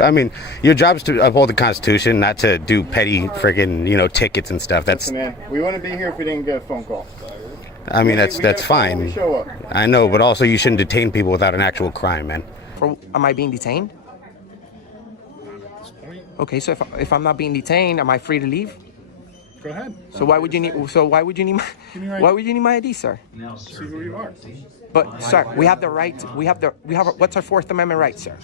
I mean, your job is to uphold the Constitution, not to do petty friggin', tickets and stuff. That's. Listen, man, we wouldn't be here if we didn't get a phone call. I mean, that's fine. I know, but also you shouldn't detain people without an actual crime, man. Am I being detained? Okay, so if I'm not being detained, am I free to leave? Go ahead. So why would you need? So why would you need my? Why would you need my ID, sir? See who you are. But sir, we have the right. What's our Fourth Amendment right, sir?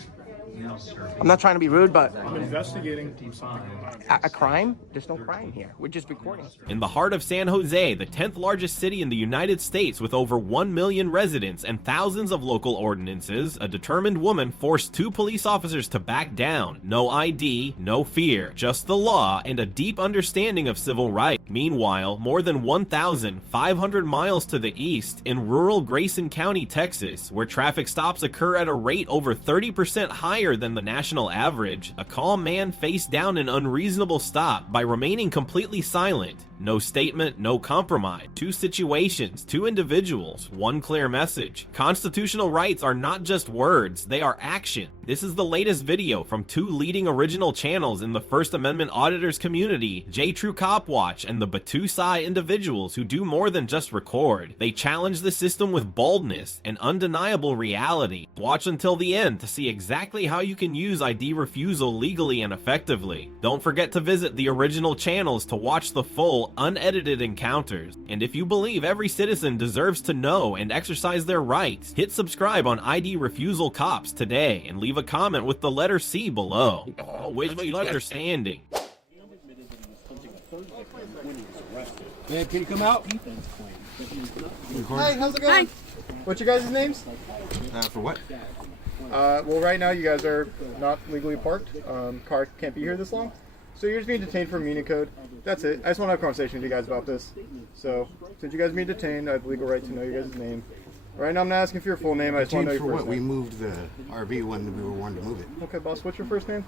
I'm not trying to be rude, but I'm investigating something. A crime? There's no crime here. We're just recording. In the heart of San Jose, the 10th largest city in the United States with over 1 million residents and thousands of local ordinances, a determined woman forced 2 police officers to back down. No ID, no fear, just the law and a deep understanding of civil rights. Meanwhile, more than 1,500 miles to the east, in rural Grayson County, Texas, where traffic stops occur at a rate over 30% higher than the national average, a calm man faced down an unreasonable stop by remaining completely silent. No statement, no compromise. 2 situations, 2 individuals, 1 clear message. Constitutional rights are not just words, they are action. This is the latest video from 2 leading original channels in the First Amendment Auditors community, J True Cop Watch and the Batusai individuals who do more than just record. They challenge the system with boldness and undeniable reality. Watch until the end to see exactly how you can use ID refusal legally and effectively. Don't forget to visit the original channels to watch the full, unedited encounters. And if you believe every citizen deserves to know and exercise their rights, hit subscribe on ID Refusal Cops today and leave a comment with the letter C below. Oh, with my understanding. Man, can you come out? Hi, how's it going? Hi. What's your guys' names? For what? Well, right now you guys are not legally parked. Car can't be here this long. So you're just being detained for Muni Code. That's it. I just want to have a conversation with you guys about this. So, since you guys are being detained, I have the legal right to know your guys' name. Right now I'm not asking for your full name, I just want to know your first name. We moved the RV when we were wanting to move it. Okay, boss, what's your first name?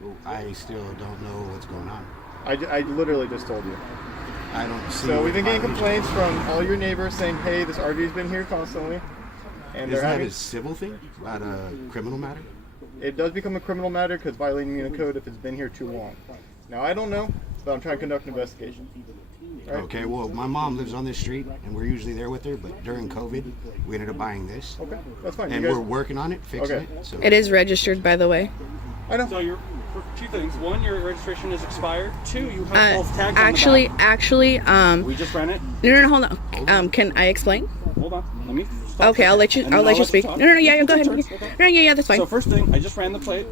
Well, I still don't know what's going on. I literally just told you. I don't see. So we've been getting complaints from all your neighbors saying, hey, this RV's been here constantly. And Isn't that a civil thing, not a criminal matter? It does become a criminal matter because violating Muni Code if it's been here too long. Now, I don't know, but I'm trying to conduct an investigation. Right? Okay, well, my mom lives on this street, and we're usually there with her, but during COVID, we ended up buying this. Okay, that's fine. And we're working on it, fixing it. So. It is registered, by the way. I know. So you're, for 2 things. 1, your registration is expired. 2, you have false tags on the back. Actually, we just ran it. No, hold on. Can I explain? Hold on. Let me stop. Okay, I'll let you speak. No, yeah, go ahead. No, yeah, that's fine. So first thing, I just ran the plate.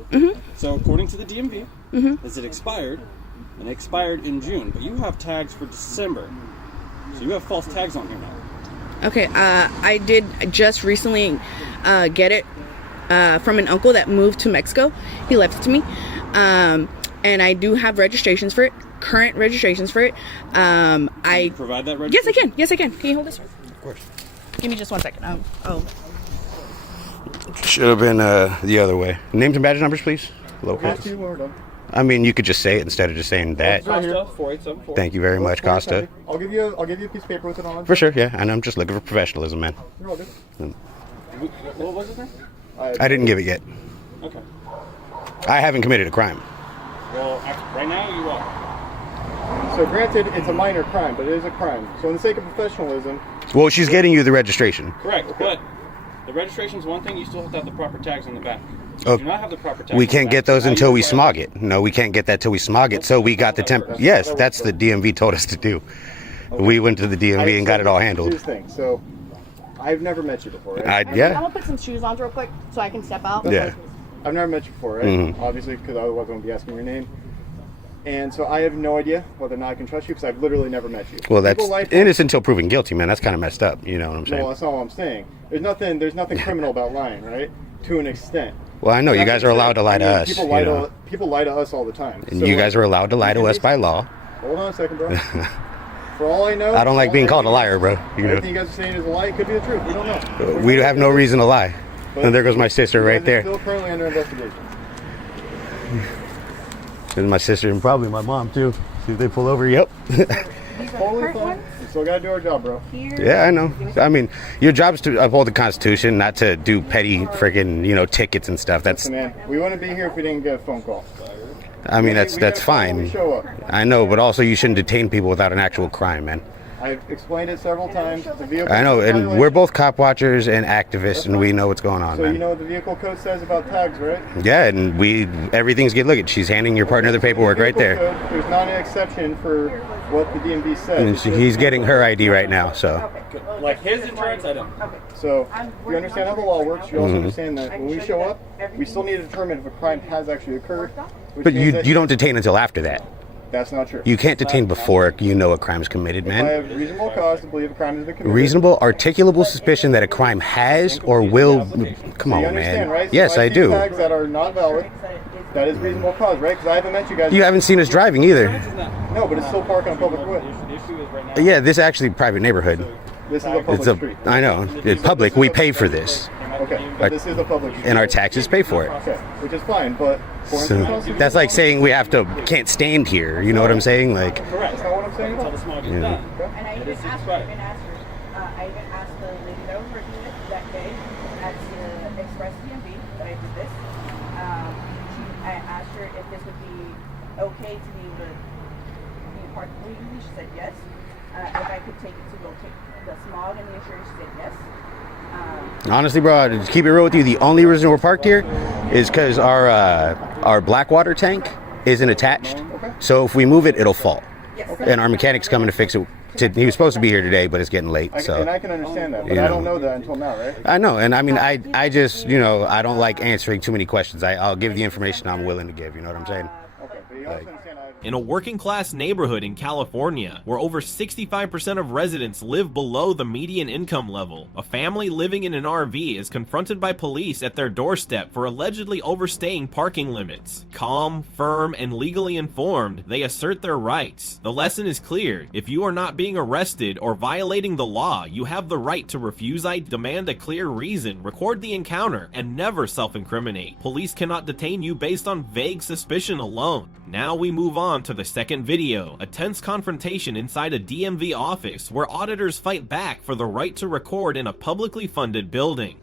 So according to the DMV, is it expired? And it expired in June, but you have tags for December. So you have false tags on here now. Okay, I did just recently get it from an uncle that moved to Mexico. He left it to me. And I do have registrations for it, current registrations for it. Can you provide that registration? Yes, I can. Can you hold this? Of course. Give me just 1 second. Should have been the other way. Names and badge numbers, please. Locals. I mean, you could just say it instead of just saying that. Costa 4874. Thank you very much, Costa. I'll give you a piece of paper with it on it. For sure, yeah. And I'm just looking for professionalism, man. You're all good. What was his name? I didn't give it yet. Okay. I haven't committed a crime. Well, right now you are. So granted, it's a minor crime, but it is a crime. So in the sake of professionalism... Well, she's getting you the registration. Correct, but the registration is one thing. You still have to have the proper tags on the back. If you do not have the proper tags we can't get those until we smog it. No, we can't get that till we smog it. So we got the temp. Yes, that's the DMV told us to do. Okay. We went to the DMV and got it all handled. Here's the thing. So I've never met you before, right? I'm gonna put some shoes on real quick so I can step out. Yeah. I've never met you before, right? Obviously, because otherwise I wouldn't be asking your name. And so I have no idea whether or not I can trust you because I've literally never met you. Well, that's innocent until proven guilty, man. That's kind of messed up. You know what I'm saying? Well, that's not what I'm saying. There's nothing criminal about lying, right? To an extent. Well, I know you guys are allowed to lie to us. People lie to us all the time. And you guys are allowed to lie to us by law. Hold on a second, bro. For all I know, I don't like being called a liar, bro. Everything you guys are saying is a lie. It could be the truth. We don't know. We have no reason to lie. And there goes my sister right there. Still currently under investigation. And my sister and probably my mom too. See if they pull over. Yep. Totally fine. still gotta do our job, bro. Yeah, I know. I mean, your job is to uphold the Constitution, not to do petty freaking, tickets and stuff. That's. Listen, man, we wouldn't be here if we didn't get a phone call. I mean, We that's get a call when we fine. show up. I know, but also you shouldn't detain people without an actual crime, man. I've explained it several times. The vehicle I know, and violation- we're both cop watchers and activists, and we know what's going on, So you man. know what the vehicle code says about tags, right? Yeah, and everything's good. Look, she's handing your partner the paperwork right there. Vehicle code, there's not an exception for what the DMV says. And It's just- he's getting her ID right now, so. Like his insurance, I don't. So you understand how the law works. You also Mm-hmm. understand that when we show up, we still need to determine if a crime has actually occurred. which But means you that don't detain until after that. That's not true. You can't detain before you know a crime's committed, I man. have reasonable cause to believe a crime has been committed. Reasonable, articulable suspicion that a crime has or will. Come So you on, understand, man. right? So Yes, if I see do. Tags that are not valid. That is reasonable cause, right? Because I haven't met you guys. You haven't seen us driving either. No, but it's still parked on a public way. The issue is right now. Yeah, this is actually a private neighborhood. This is a public It's a. street. I know. It's public. We pay for this, Okay, but this is a public street. and our taxes pay for it. Okay, which is fine, but So that's like saying we can't stand here. You know what I'm saying? Like, Correct. That's not what I'm saying. Until the smog is Yeah. done. And I It even is asked expired. I even asked the lady that I was working with that day at the Express DMV that I did this. I asked her if this would be okay to be able to be parked legally. She said yes. If I could take it to go take the smog and the insurance, she said yes. honestly, bro, to keep it real with you, the only reason we're parked here is because our black water tank isn't attached. So if we move it, it'll fall. And our mechanic's coming to fix it. He was supposed to be here today, but it's getting late. And So I can understand that, but You I know. don't know that until now, right? I know, and I mean, I just, I don't like answering too many questions. I'll give the information I'm willing to give. You know what I'm saying? Okay, but you also understand In a working class neighborhood in California, where over 65% of residents live below the median income level, a family living in an RV is confronted by police at their doorstep for allegedly overstaying parking limits. Calm, firm, and legally informed, they assert their rights. The lesson is clear. If you are not being arrested or violating the law, you have the right to refuse ID, demand a clear reason, record the encounter, and never self-incriminate. Police cannot detain you based on vague suspicion alone. Now we move on to the second video, a tense confrontation inside a DMV office where auditors fight back for the right to record in a publicly funded building.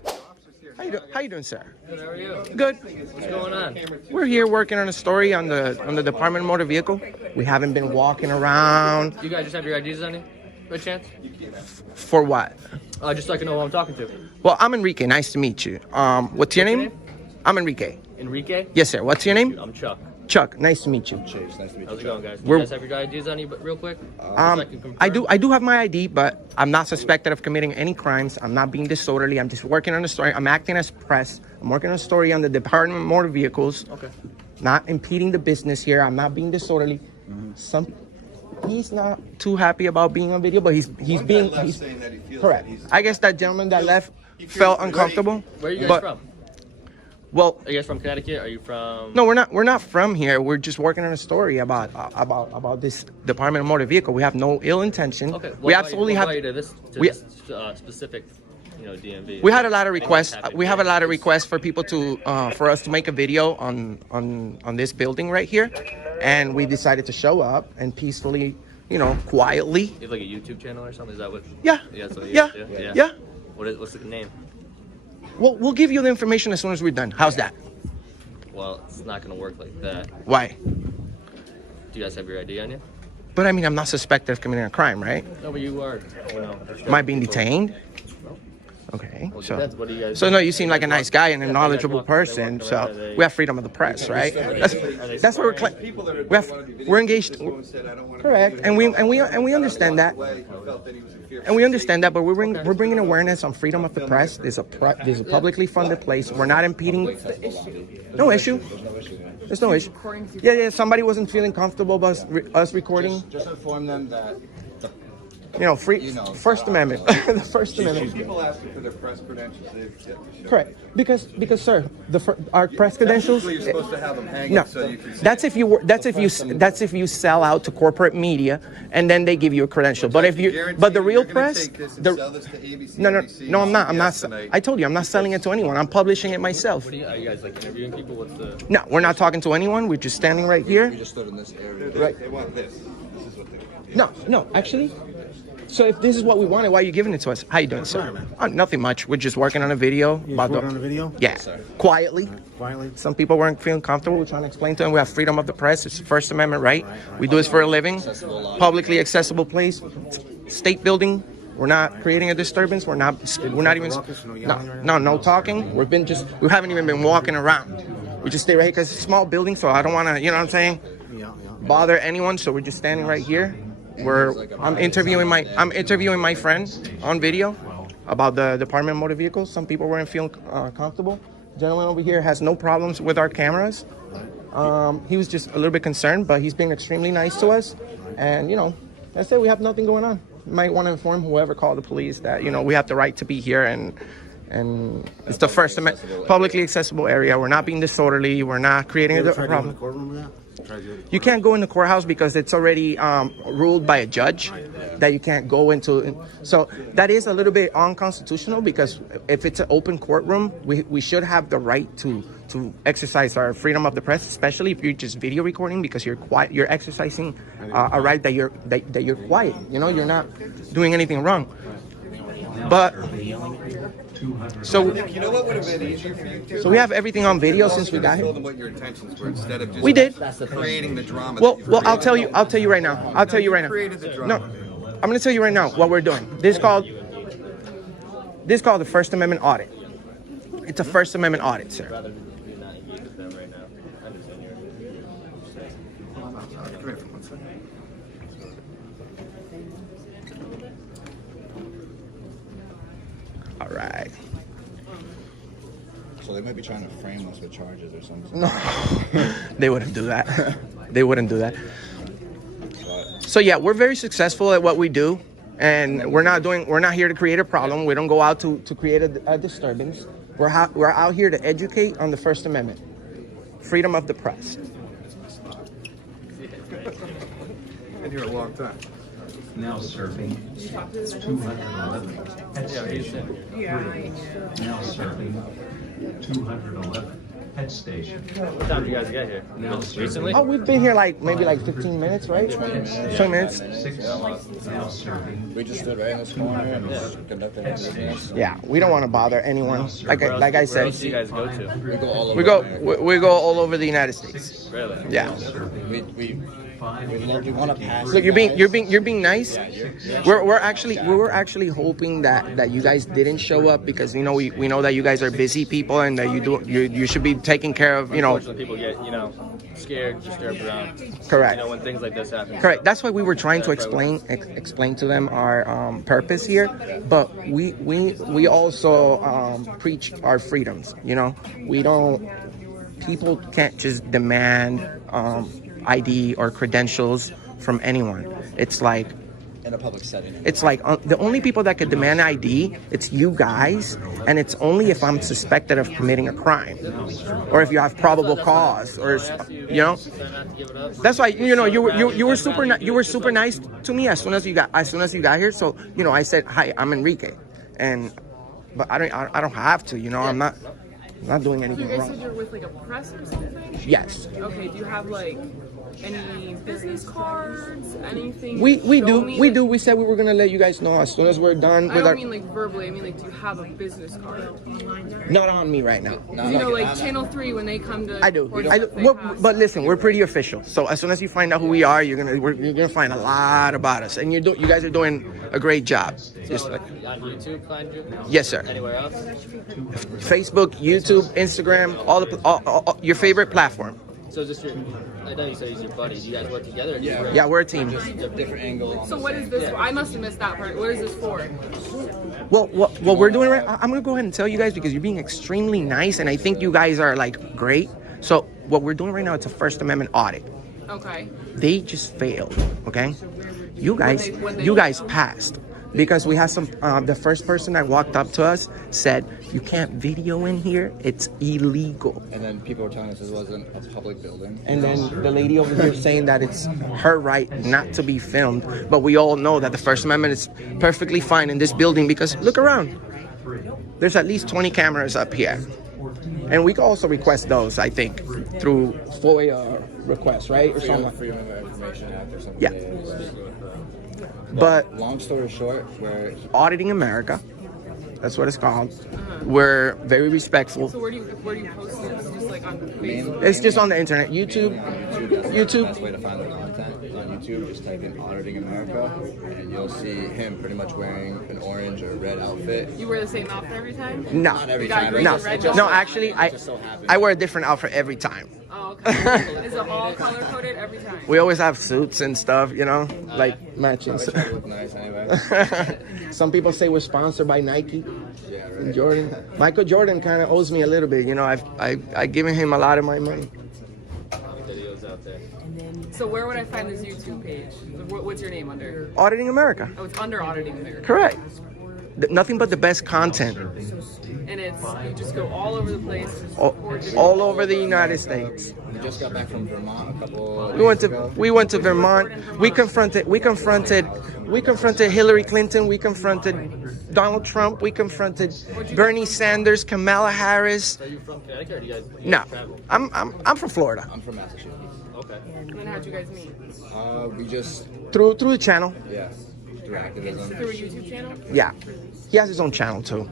How you doing, sir? Good, how are you? Good. What's going on? We're here working on a story on the Department of Motor Vehicle. We haven't been walking around. You guys just have your IDs on you? By chance? For what? Just so I can know who I'm talking to. Well, I'm Enrique. Nice to meet you. What's your name? I'm Enrique. Enrique? Yes, sir. What's your name? I'm Chuck. Chuck. Nice to meet you. How's it going, guys? Do We're- you guys have your IDs on you, but real quick? I do have my ID, but I'm not suspected of committing any crimes. I'm not being disorderly. I'm just working on a story. I'm acting as press. I'm working on a story on the Department of Motor Vehicles. Okay. Not impeding the business here. I'm not being disorderly. He's not too happy about being on video, but he's saying that he feels correct. that he's- I guess that gentleman that left felt uncomfortable. Where are you guys but, from? Well, Are you guys from Connecticut? Are you from... no, we're not from here. We're just working on a story about this Department of Motor Vehicle. We have no ill intention. Okay. We absolutely have. to this we- specific, DMV? We had a lot of requests. happened We have a here. lot of requests for people to for us to make a video on this building right here, and we decided to show up and peacefully, quietly. You have like a YouTube channel or something? Is that what... Yeah. Yeah. So Yeah. Yeah. What's the name? Well, we'll give you the information as soon as we're done. How's that? Well, it's not going to work like that. Why? Do you guys have your ID on you? But I mean, I'm not suspected of committing a crime, right? No, but you are. Am I being detained? Okay. Well, So, depends. What do you guys so do? no, you seem like a nice guy and a knowledgeable walk- they person. walk So around, are they- we have freedom of the press, right? That's what we're claiming. People that are We have, want to be we're engaged. said, I don't want to Correct, and we understand that, felt that he was in fear. and we understand that. But we're bringing awareness on freedom of the press. There's a publicly funded place. We're not impeding. No issue. There's no issue. Yeah. Somebody wasn't feeling comfortable about us recording. Just inform them that First Amendment. The First Amendment. people asking for their press credentials, they've yet to show. Correct. Because sir, our press credentials. Usually you're supposed to have them hanging No, so you can see. that's if you sell out to corporate media, and then they give you a credential. But if you, but the real press, no, I'm not. I told you, I'm not selling it to anyone. I'm publishing it myself. Are you guys like interviewing people? What's the... No, we're not talking to anyone. We're just standing right here. just stood in this area. Right. They want this. This is what they want. No, actually, So if this is what we wanted, why are you giving it to us? How you doing, sir? Nothing much. We're just working on a video. On the video? Yeah, quietly. Quietly. Some people weren't feeling comfortable. We're trying to explain to them we have freedom of the press. It's the First Amendment right. We do this for a living. Publicly accessible place. State building. We're not creating a disturbance. We're not even. No talking. We haven't even been walking around. We just stay right here because it's a small building, so I don't want to, you know what I'm saying? Bother anyone. So we're just standing right here. I'm interviewing my friend on video about the Department of Motor Vehicles. Some people weren't feeling comfortable. Gentleman over here has no problems with our cameras. He was just a little bit concerned, but he's being extremely nice to us. And that's it. We have nothing going on. You might want to inform whoever called the police that we have the right to be here, and it's the First Amendment, publicly accessible area. We're not being disorderly. We're not creating a problem. You can't go in the courthouse because it's already ruled by a judge that you can't go into. So that is a little bit unconstitutional, because if it's an open courtroom, we should have the right to exercise our freedom of the press, especially if you're just video recording, because you're quiet. You're exercising a right that you're quiet. You're not doing anything wrong. But so You know what would have been easier for you to? so we have everything on video since we got Told here. them what your intentions were instead of just We did. creating the drama. Well, I'll tell you right now. Created the No, drama. I'm going to tell you right now what we're doing. This is called the First Amendment audit. It's a First Amendment audit, sir. Rather than do not engage with them right now. I understand Come here for 1 second. All right. So they might be trying to frame us with charges or something. No, they wouldn't do that. They wouldn't do that. So yeah, we're very successful at what we do, and we're not here to create a problem. We don't go out to create a disturbance. We're out here to educate on the First Amendment, freedom of the press. Been here a long time. Now serving 211 head station. Now serving 211 head station. What time did you guys get here? Recently? Oh, we've been here maybe 15 minutes, right? 20 minutes. 6 now serving. We just stood right in this corner and just conducted our business. Yeah, we don't want to bother anyone. Like I Where said, else do you guys go to? We go all over. we go all over the United States. Really? Yeah. We want to pass. Look, you're being nice. We were actually hoping that you guys didn't show up, because we know that you guys are busy people, and that you should be taking care of Unfortunately, people get scared, disturbed around. Correct. When things like this happen. Correct. That's why we were trying to explain to them our purpose here, but we also preach our freedoms. People can't just demand ID or credentials from anyone. It's like in a public setting. It's like the only people that could demand ID, it's you guys, and it's only if I'm suspected of committing a crime, or if you have probable cause, or That's why you were super nice to me as soon as you got here. So I said, hi, I'm Enrique, but I don't have to. I'm not doing anything wrong. You guys said you're with a press or something? Yes. Okay. Do you have any business cards? Anything? We do. We said we were gonna let you guys know as soon as we're done with I don't mean verbally. I mean do you have a business card? Not on me right now. Channel 3 when they come to. I do. But listen, we're pretty official. So as soon as you find out who we are, you're gonna find a lot about us, and you guys are doing a great job. Just on YouTube, find you? Yes, sir. Anywhere else? Facebook, YouTube, Instagram, all your favorite platform. So I know you said he's your buddy. Do you guys work together? Yeah, we're a team. Just a different angle. So what is this for? I must have missed that part. What is this for? Well, what we're doing I'm gonna go ahead and tell you guys, because you're being extremely nice, and I think you guys are great. So what we're doing right now, it's a First Amendment audit. Okay. They just failed. Okay. You guys passed. Because we had the first person that walked up to us said, you can't video in here, it's illegal. And then people were telling us this wasn't a public building. And then the lady over here saying that it's her right not to be filmed. But we all know that the First Amendment is perfectly fine in this building, because look around. There's at least 20 cameras up here. And we can also request those, I think, through FOIA requests, right? Or something like that. Freedom of Information Act or something. Yeah. But long story short, we're Auditing America, that's what it's called. We're very respectful. So where do you post it? It's just like on Facebook? It's just on the internet. YouTube. That's the best way to find the content. On YouTube, just type in Auditing America, and you'll see him pretty much wearing an orange or red outfit. You wear the same outfit every time? No, Not every You got time. green no, and red no. jacket? Actually, I wear a different outfit every time. Oh, okay. Is it all color coded every time? We always have suits and stuff, you know, like matching. I try to look nice anyway. Some people say we're sponsored by Nike Yeah, right. and Jordan. Michael Jordan kind of owes me a little bit, you know. I've given him a lot of my money. Videos out there. So where would I find this YouTube page? What's your name under? Auditing America. Oh, it's under Auditing America. Correct. Nothing but the best content. And it's, you just go all over the place. All over the United States. We just got back from Vermont a couple. We went to Vermont. We confronted Hillary Clinton. We confronted Donald Trump. We confronted Bernie Sanders, Kamala Harris. Are you from Connecticut or do you guys No, travel? I'm from Florida. I'm from Massachusetts. Okay. And then how'd you guys meet? We just Through the channel. yeah, through activism. Through a YouTube channel? Yeah, he has his own channel too.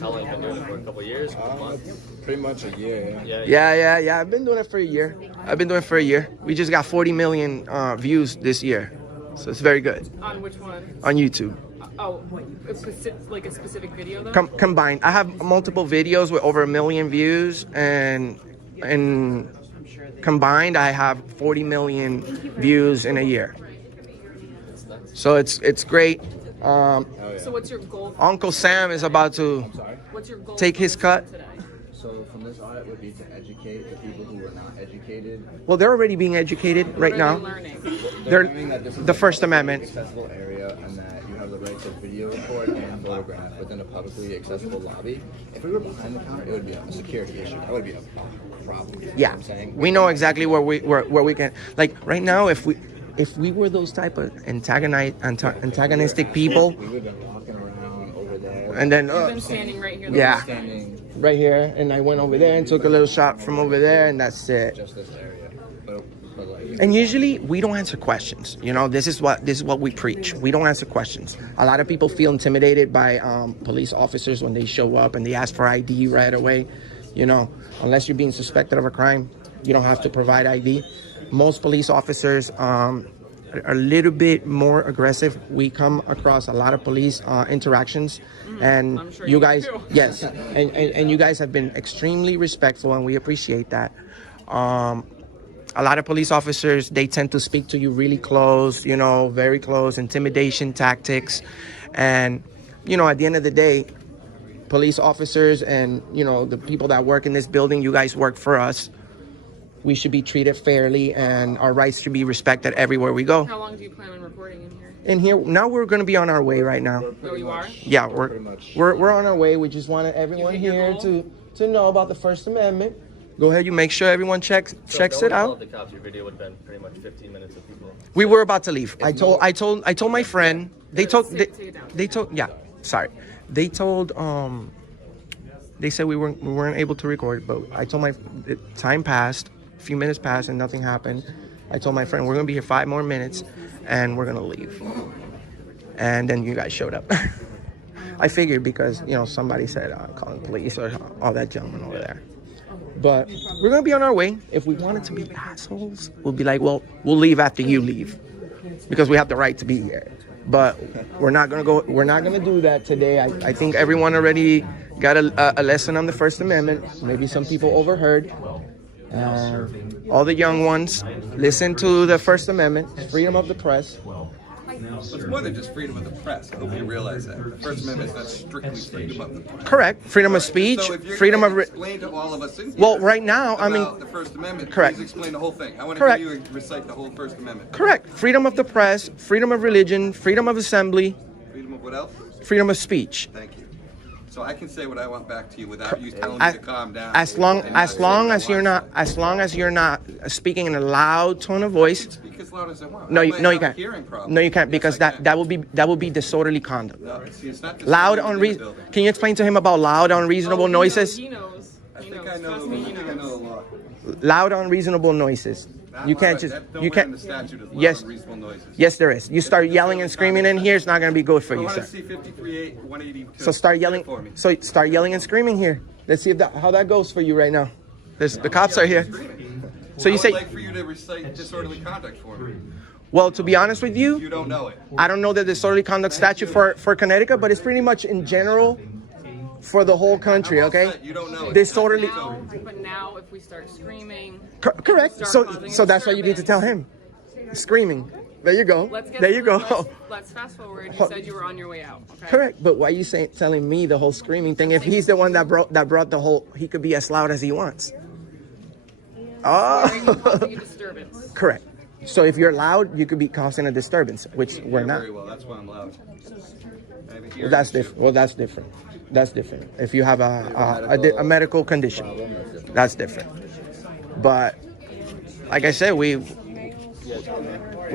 How long have you been doing it for? A couple of years? A month? Pretty much a year. Yeah. Yeah. I've been doing it for a year. We just got 40 million views this year, so it's very good On which one? on YouTube. Oh, like a specific video though? Combined, I have multiple videos with over 1 million views, and combined, I have 40 million views in a year. So it's great. So what's your goal? Uncle Sam is about to What's your goal? take his cut. today? So from this audit would be to educate the people who are not educated. Well, they're already being educated right What are now. they learning? They're learning that this is the a First publicly Amendment. accessible area and that you have the right to video record and photograph within a publicly accessible lobby. If we were behind the counter, it would be a security issue. That would be a problem. You know Yeah, what I'm saying? we know exactly where we can. Like right now, if we were those type of antagonistic people, We would have been walking around over there. and then You've been standing right here. yeah, Standing right here, and I went over there and took a little shot from over there, and that's it. just this area. But like, And usually we don't answer questions. You know, this is what we preach. We don't answer questions. A lot of people feel intimidated by police officers when they show up and they ask for ID right away. You know, unless you're being suspected of a crime, you don't have to provide ID. Most police officers are a little bit more aggressive. We come across a lot of police interactions, and I'm sure you you guys, do. yes, and you guys have been extremely respectful, and we appreciate that. A lot of police officers, they tend to speak to you really close, you know, very close, intimidation tactics. And, you know, at the end of the day, police officers and, you know, the people that work in this building, you guys work for us. We should be treated fairly, and our rights should be respected everywhere we go. How long do you plan on recording in here? In here, now we're going to be on our way right now. Oh, you are? Yeah, we're on our way. We just wanted everyone here to know about the First Amendment. Go ahead, you make sure everyone checks it out. The cops, your video would have been pretty much 15 minutes of people. We were about to leave. I told my friend. They told yeah. Sorry. They told they said we weren't able to record, but I told time passed, a few minutes passed, and nothing happened. I told my friend we're gonna be here 5 more minutes, and we're gonna leave. And then you guys showed up. I figured because you know somebody said calling police or all that gentleman over there. But we're gonna be on our way. If we wanted to be assholes, we'll be like, well, we'll leave after you leave, because we have the right to be here. But we're not gonna go. We're not gonna do that today. I think everyone already got a lesson on the First Amendment. Maybe some people overheard. All the young ones, listen to the First Amendment, freedom of the press. It's more than just freedom of the press. I hope you realize that. The First Amendment is not strictly freedom of the press. Correct. Freedom of speech, So if you're freedom going of... to explain to all of us in here Well, right now, I mean... about the First Amendment, correct. please explain the whole thing. I want to Correct. hear you recite the whole First Amendment. Correct. Freedom of the press, freedom of religion, freedom of assembly, Freedom of what else? freedom of speech. Thank you. So I can say what I want back to you without you telling me to calm down. As long and not as say long what I as you're want. not as long as you're not speaking in a loud tone of voice. Speak as loud as I want. No, I you might no, you have a can't. hearing problem. No, you can't, Yes, because I can. that would be disorderly conduct. No, see, it's not Loud disorderly in the unreasonable. building. Can you explain to him about loud unreasonable noises? He knows. I think I know the law. Loud unreasonable noises. You can't just. Nowhere You can't. in the statute is loud Yes. unreasonable noises. Yes, there is. You start yelling and screaming in here, it's not going to be good for I you, want sir. to see 53A 182. So start yelling. For me. So start yelling and screaming here. Let's see if how that goes for you right now. The cops are here. So you I say. would like for you to recite disorderly conduct for me. Well, to be honest with you, You don't know it. I don't know the disorderly conduct statute for Connecticut, but it's pretty much in general for the whole country. Okay. You don't know it. Disorderly. But now, if we start screaming, Correct. So that's what you need to tell him. Screaming. There you go. let's get. There you go. Let's fast forward. You said you were on your way out. Okay? Correct. But why are you telling me the whole screaming thing if he's the one that brought the whole? He could be as loud as he wants. Are you Oh. causing a disturbance? Correct. So if you're loud, you could be causing a disturbance, which we're not. Very well. That's why I'm loud. I have a hearing That's issue. different. Well, that's different. That's different. If you have a medical condition, that's different. But like I said, we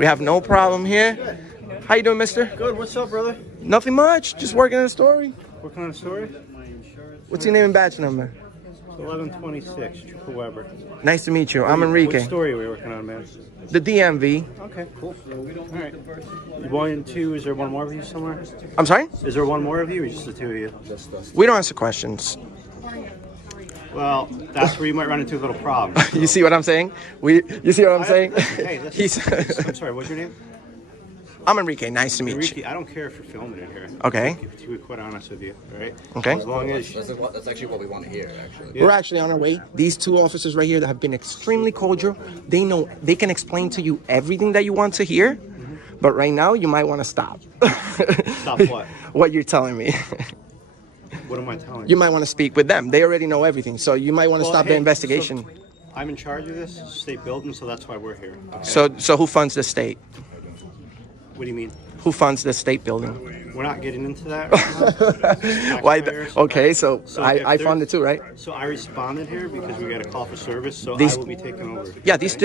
have no problem here. How you doing, mister? Good. What's up, brother? Nothing much. Just working on a story. Working on a story? What's your name and badge number? 1126, Triple Weber. Nice to meet you. I'm Enrique. What story are we working on, man? The DMV. Okay, cool. All right. You 1 and 2, is there one more of you somewhere? I'm sorry? Is there one more of you or just the two of you? We don't answer questions. Well, that's where you might run into a little problem. You see what I'm saying? You see what I'm saying? Hey, listen, I'm sorry, what's your name? I'm Enrique. Nice to meet Enrique, you. I don't care if you're filming it here. Okay. To be quite honest with you, all right? Okay. As long as... That's actually what we want to hear, actually. We're actually on our way. These two officers right here that have been extremely cordial. They can explain to you everything that you want to hear. But right now, you might want to stop. Stop what? What you're telling me. What am I telling you? You might want to speak with them. They already know everything. So you might want to Well, stop hey, the investigation. so I'm in charge of this state building, so that's why we're here. Okay? So who funds the state? What do you mean? Who funds the state building? We're not getting into that. Why? Taxpayers. Okay, so if I there's- fund it too, right? So I responded here because we got a call for service, so These- I will be taking over. Yeah, this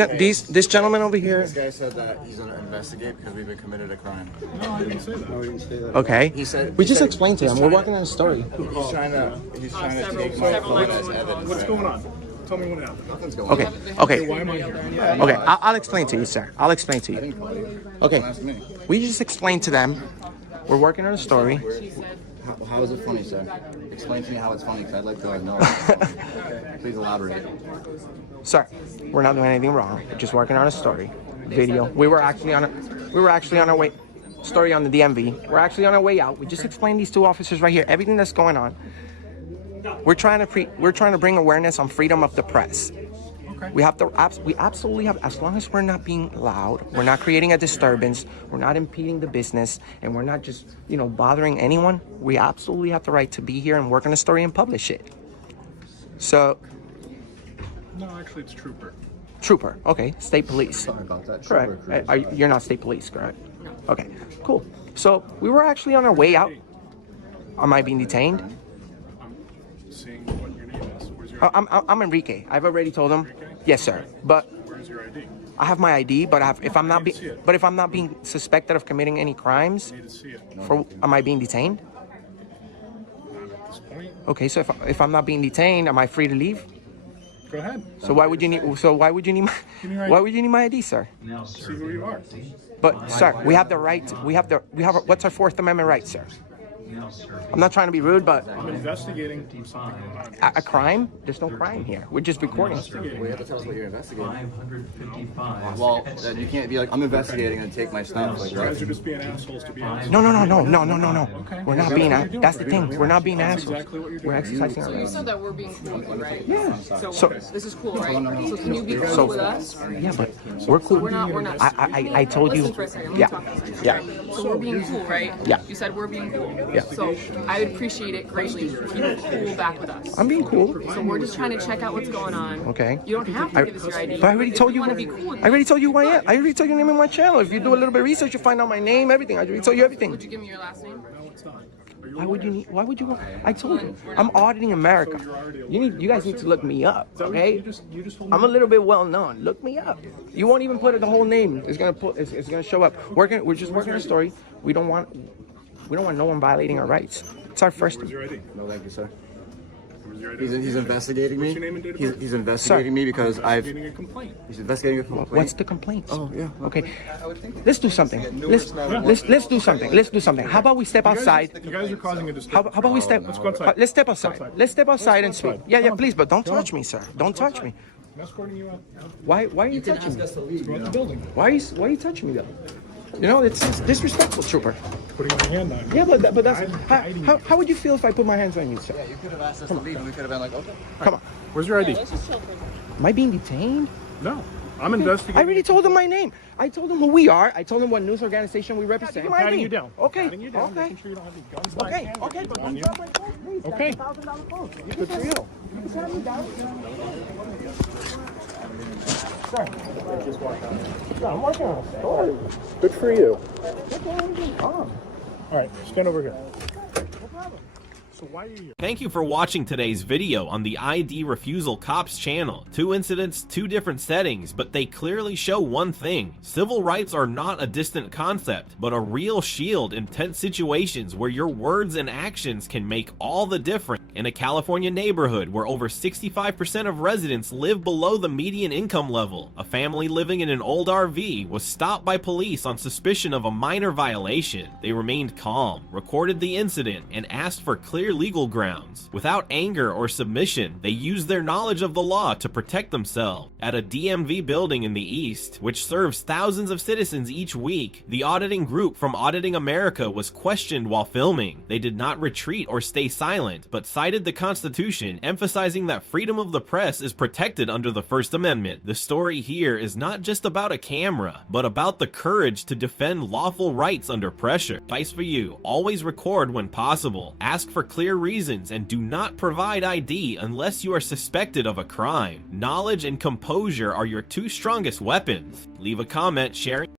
gentleman over here. This guy said that he's going to investigate because we've committed a crime. No, I didn't say that. Okay. He said We just explained to him. We're working on a story. he's trying to take my several phone as evidence. What's going on? Tell me what happened. Nothing's going Okay. on. Okay. Why am I here? Okay. I'll explain to you, sir. I'll explain to I you. didn't call you. Okay. Don't ask me. We just explained to them. We're working on a story. How is it funny, sir? Explain to me how it's funny, because I'd like to know. Please elaborate. Sir, we're not doing anything wrong. We're just working on a story. Video. We were actually on our way. Story on the DMV. We're actually on our way out. We just explained these two officers right here. Everything that's going on. We're trying to bring awareness on freedom of the press. We absolutely have, as long as we're not being loud, we're not creating a disturbance, we're not impeding the business, and we're not just, bothering anyone, we absolutely have the right to be here and work on a story and publish it. So, No, actually, it's Trooper. Trooper, okay, state police. Sorry about that. Correct. Trooper, You're not state police, correct? Okay, cool. So, we were actually on our way out. Am I being detained? I'm seeing what your name is. Where's your ID? I'm Enrique. I've already told him. Yes, sir. But Where's your ID? I have my ID, but if I'm not being suspected of committing any crimes, I need to see it. am I being detained? Not at this point. Okay, so if I'm not being detained, am I free to leave? Go ahead. So why would you need my ID, sir? Now See who you serving. are. But sir, we have the right. What's our Fourth Amendment right, sir? Now serving. I'm not trying to be rude, but I'm investigating something going on. a crime? There's no crime here. We're just recording. Well, you have to tell us what you're investigating. 555. Well, then you can't be like, I'm investigating and take my stuff. Like, You guys are just being assholes to be assholes. No. Okay. We're not That's being. what you're doing. That's the thing. We're not being That's assholes. exactly what you're We're doing. exercising our You rights. said that we're being cool, right? Yeah. So, So- this is cool, right? So can you be cool So- with us? Yeah, but we're cool. We're not. I told you. Listen for a second. Yeah. Let me talk. Yeah. Right. So we're being cool, right? Yeah. You said we're being cool. Yeah. So I would appreciate it greatly if you were cool back with us. I'm being cool. So we're just trying to check out what's going on. Okay. You don't have to give us your ID. But I already told you. Want to be cool with I already told you who I am. I already told you the name of my channel. If you do a little bit of research, you find out my name, everything. I already told you everything. Would you give me your last name? No, it's not. Are you Why would you aware? need? Why would you? I told you. I'm auditing America. You guys need to look me up, okay? You just told I'm a little bit well known. Look me up. You won't even put the whole name. It's gonna show up. We're just working a story. We don't want no one violating our rights. It's our first. Where's your ID? no, thank you, sir. He's investigating me. What's your name and date of birth? He's investigating me because Investigating a complaint. He's investigating a complaint. What's the complaint? Oh yeah. Okay. Let's do something. Let's do something. Let's do something. How about we step outside? You guys are causing a disturbance. How about we step? Let's go outside. Let's step outside. Let's step outside and speak. outside. Yeah, Come on. please, but don't Come on. touch me, sir. Don't touch me. I'm escorting you out. Why are you touching me? Let's go out the building. Why are you touching me though? You know, it's disrespectful, trooper. Putting my hand on you. Yeah, but that's how would you feel if I put my hands on you, sir? Yeah, you could have asked us to leave, and we could have been like, okay. Come on. Where's your ID? Am I being detained? No. I'm investigating. I already told him my name. I told him who we are. I told him what news organization we represent. I'm patting you down. Okay. Patting you down. Okay. Making sure you don't have any guns in my Okay. hand. Okay. But On don't you. drop my phone, please. Okay. That's a $1,000 phone. You Good for you. You can pat me down. Sir. No, I'm working on a story. Good for you. All All right, stand over here. So why are you here? Thank you for watching today's video on the ID Refusal Cops channel. 2 incidents, 2 different settings, but they clearly show one thing. Civil rights are not a distant concept, but a real shield in tense situations where your words and actions can make all the difference. In a California neighborhood where over 65% of residents live below the median income level, a family living in an old RV was stopped by police on suspicion of a minor violation. They remained calm, recorded the incident, and asked for clear legal grounds. Without anger or submission, they used their knowledge of the law to protect themselves. At a DMV building in the East, which serves thousands of citizens each week, the auditing group from Auditing America was questioned while filming. They did not retreat or stay silent, but cited the Constitution, emphasizing that freedom of the press is protected under the First Amendment. The story here is not just about a camera, but about the courage to defend lawful rights under pressure. Advice for you: always record when possible. Ask for clear reasons and do not provide ID unless you are suspected of a crime. Knowledge and composure are your 2 strongest weapons. Leave a comment sharing